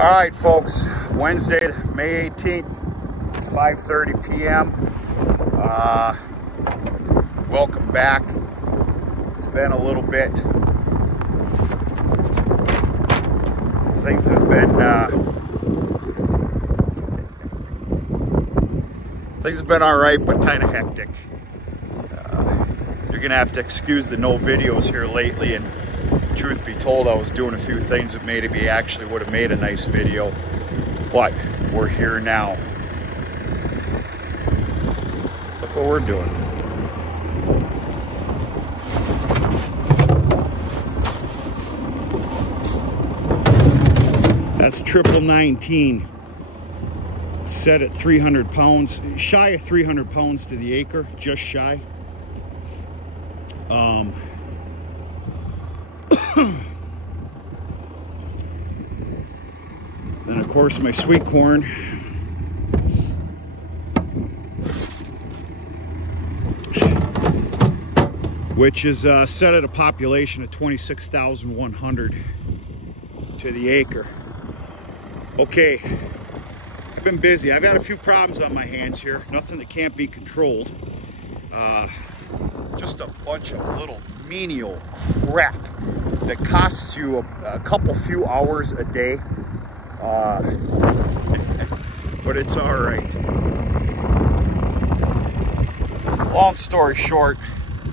All right, folks, Wednesday, May 18th, it's 5:30 p.m. Welcome back. It's been a little bit. Things have been all right, but kind of hectic. You're gonna have to excuse the no videos here lately, and truth be told, I was doing a few things that maybe actually would have made a nice video, but we're here now. Look what we're doing. That's triple 19. Set at 300 pounds, shy of 300 pounds to the acre, just shy. Then of course my sweet corn. Which is set at a population of 26,100 to the acre. Okay, I've been busy. I've had a few problems on my hands here. Nothing that can't be controlled. Just a bunch of little menial crap that costs you a few hours a day. But it's all right. Long story short,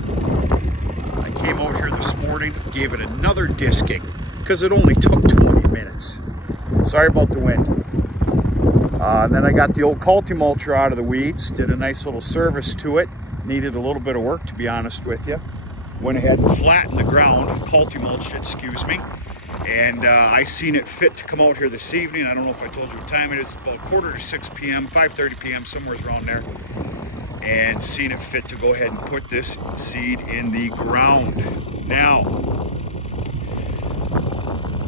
I came out here this morning, gave it another disking because it only took 20 minutes. Sorry about the wind. And then I got the old Culti-Mulcher out of the weeds, did a nice little service to it. Needed a little bit of work, to be honest with you. Went ahead and flattened the ground, Culti-Mulched it, excuse me. And I seen it fit to come out here this evening. I don't know if I told you what time it is, about 5:45 p.m., 5:30 p.m., somewhere around there. And seen it fit to go ahead and put this seed in the ground. Now,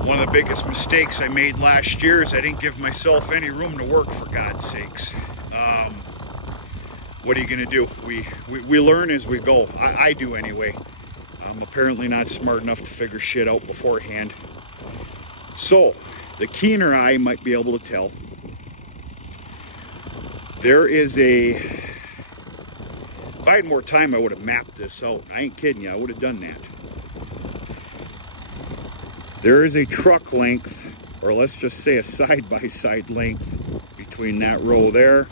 one of the biggest mistakes I made last year is I didn't give myself any room to work, for God's sakes. What are you going to do? We learn as we go. I do anyway. I'm apparently not smart enough to figure shit out beforehand. So, the keener eye might be able to tell. There is if I had more time, I would have mapped this out. I ain't kidding you, I would have done that. There is a truck length, or let's just say a side-by-side length, between that row there.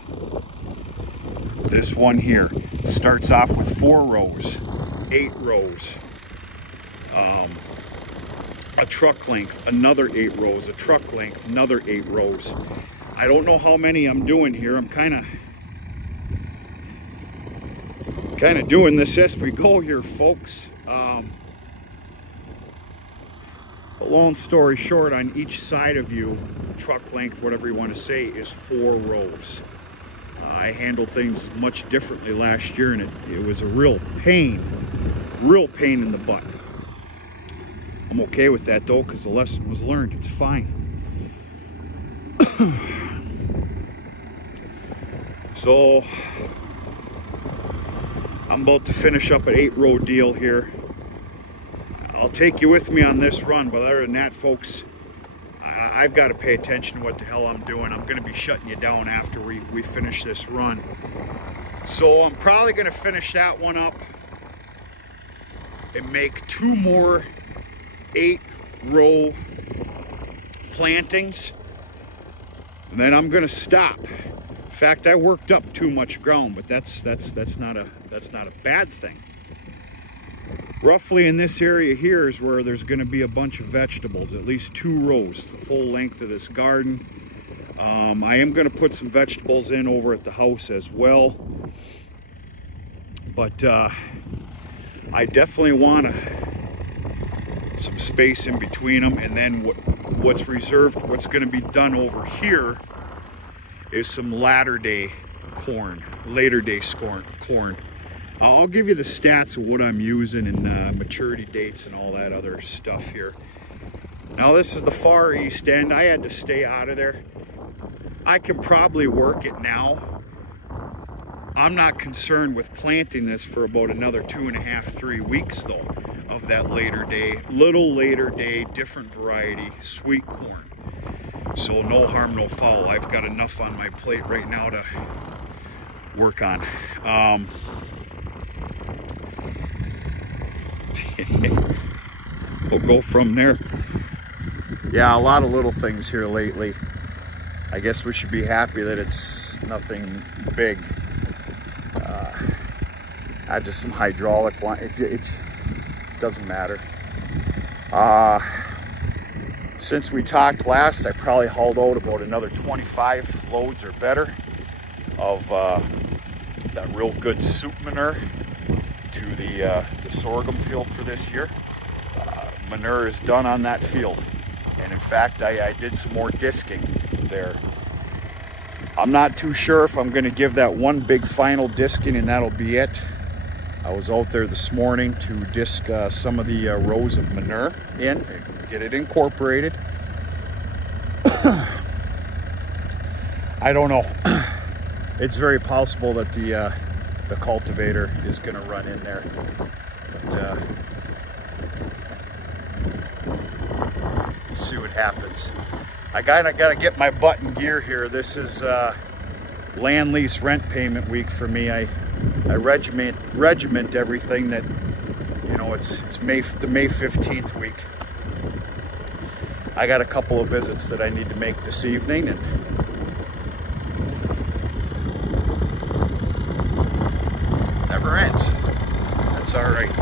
This one here starts off with 4 rows, 8 rows. A truck length, another 8 rows, a truck length, another 8 rows. I don't know how many I'm doing here. I'm kind of doing this as we go here, folks. But long story short, on each side of you, truck length, whatever you want to say, is 4 rows. I handled things much differently last year, and it was a real pain in the butt. I'm okay with that though, because the lesson was learned. It's fine. So I'm about to finish up an 8-row deal here. I'll take you with me on this run, but other than that, folks, I've got to pay attention to what the hell I'm doing. I'm going to be shutting you down after we finish this run. So I'm probably going to finish that one up and make 2 more 8-row plantings, and then I'm going to stop. In fact, I worked up too much ground, but that's not a bad thing. Roughly in this area here is where there's going to be a bunch of vegetables, at least 2 rows, the full length of this garden. I am going to put some vegetables in over at the house as well, but I definitely want some space in between them. And then what's reserved, what's going to be done over here is some latter day corn. I'll give you the stats of what I'm using and maturity dates and all that other stuff here. Now this is the far east end. I had to stay out of there. I can probably work it now. I'm not concerned with planting this for about another 2.5, 3 weeks though, of that later day, little later day, different variety, sweet corn. So no harm, no foul. I've got enough on my plate right now to work on. We'll go from there. Yeah, a lot of little things here lately. I guess we should be happy that it's nothing big. Just some hydraulic line. It doesn't matter. Since we talked last, I probably hauled out about another 25 loads or better of that real good soup manure to the sorghum field for this year. Manure is done on that field, and in fact I did some more disking there. I'm not too sure if I'm going to give that one big final disking and that'll be it. I was out there this morning to disc some of the rows of manure in and get it incorporated. I don't know. It's very possible that the cultivator is going to run in there, but see what happens. I gotta get my butt in gear here. This is land lease rent payment week for me. I regiment everything that, you know, it's the May 15th week. I got a couple of visits that I need to make this evening, and never ends. That's all right.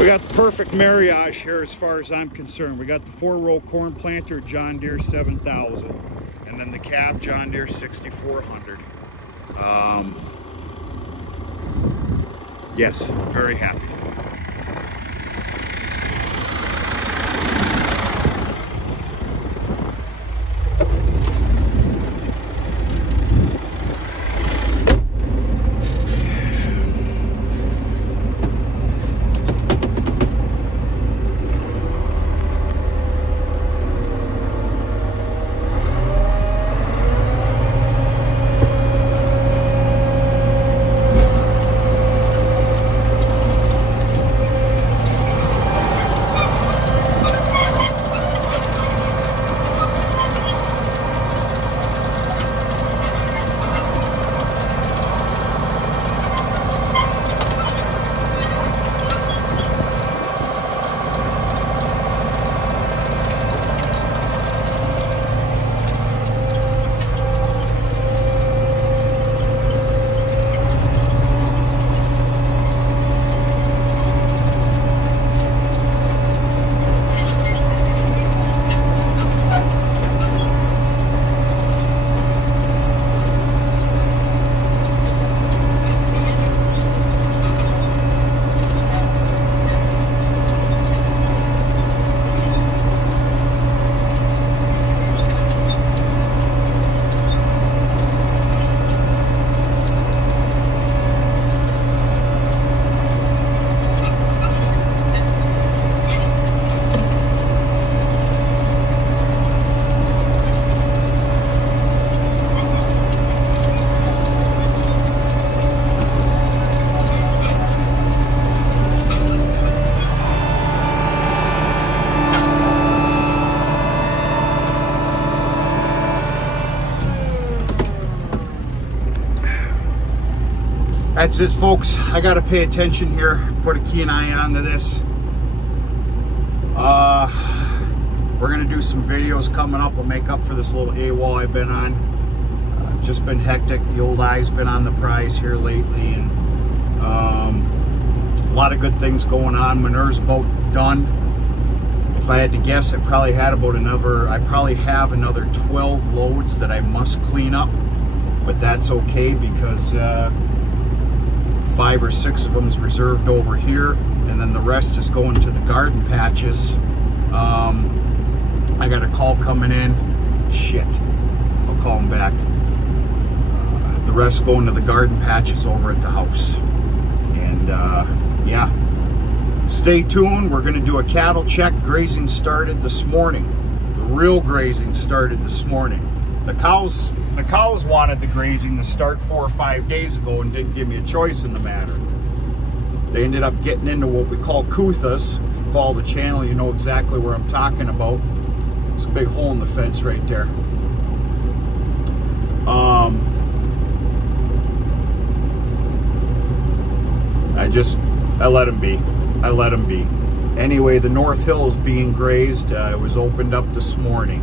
We got the perfect marriage here as far as I'm concerned. We got the 4-row corn planter, John Deere 7000, and then the cab, John Deere 6400. Yes, very happy. That's it, folks. I got to pay attention here, put a keen eye onto this. We're going to do some videos coming up. We'll make up for this little AWOL I've been on. Just been hectic. The old eye's been on the prize here lately, and a lot of good things going on. Manure's about done. If I had to guess, I probably have another 12 loads that I must clean up, but that's okay because 5 or 6 of them is reserved over here, and then the rest is going to the garden patches. I got a call coming in. Shit, I'll call him back. The rest going to the garden patches over at the house. And yeah, stay tuned. We're going to do a cattle check. Grazing started this morning. The real grazing started this morning. The cows wanted the grazing to start 4 or 5 days ago and didn't give me a choice in the matter. They ended up getting into what we call Kuthas, follow the channel, you know exactly where I'm talking about. There's a big hole in the fence right there. I let him be. I let him be. Anyway, the North Hill is being grazed. It was opened up this morning.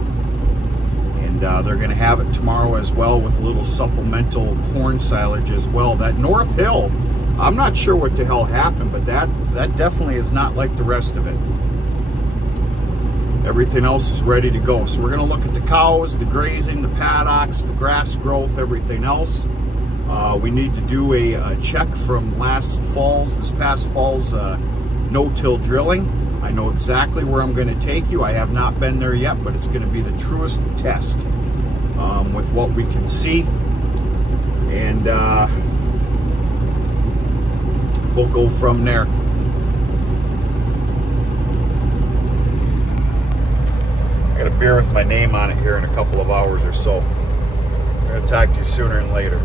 And they're going to have it tomorrow as well with a little supplemental corn silage as well. That North Hill, I'm not sure what the hell happened, but that definitely is not like the rest of it. Everything else is ready to go. So we're going to look at the cows, the grazing, the paddocks, the grass growth, everything else. We need to do a check from this past fall's no-till drilling. I know exactly where I'm going to take you. I have not been there yet, but it's going to be the truest test with what we can see. And we'll go from there. I got a beer with my name on it here in a couple of hours or so. I'm going to talk to you sooner and later.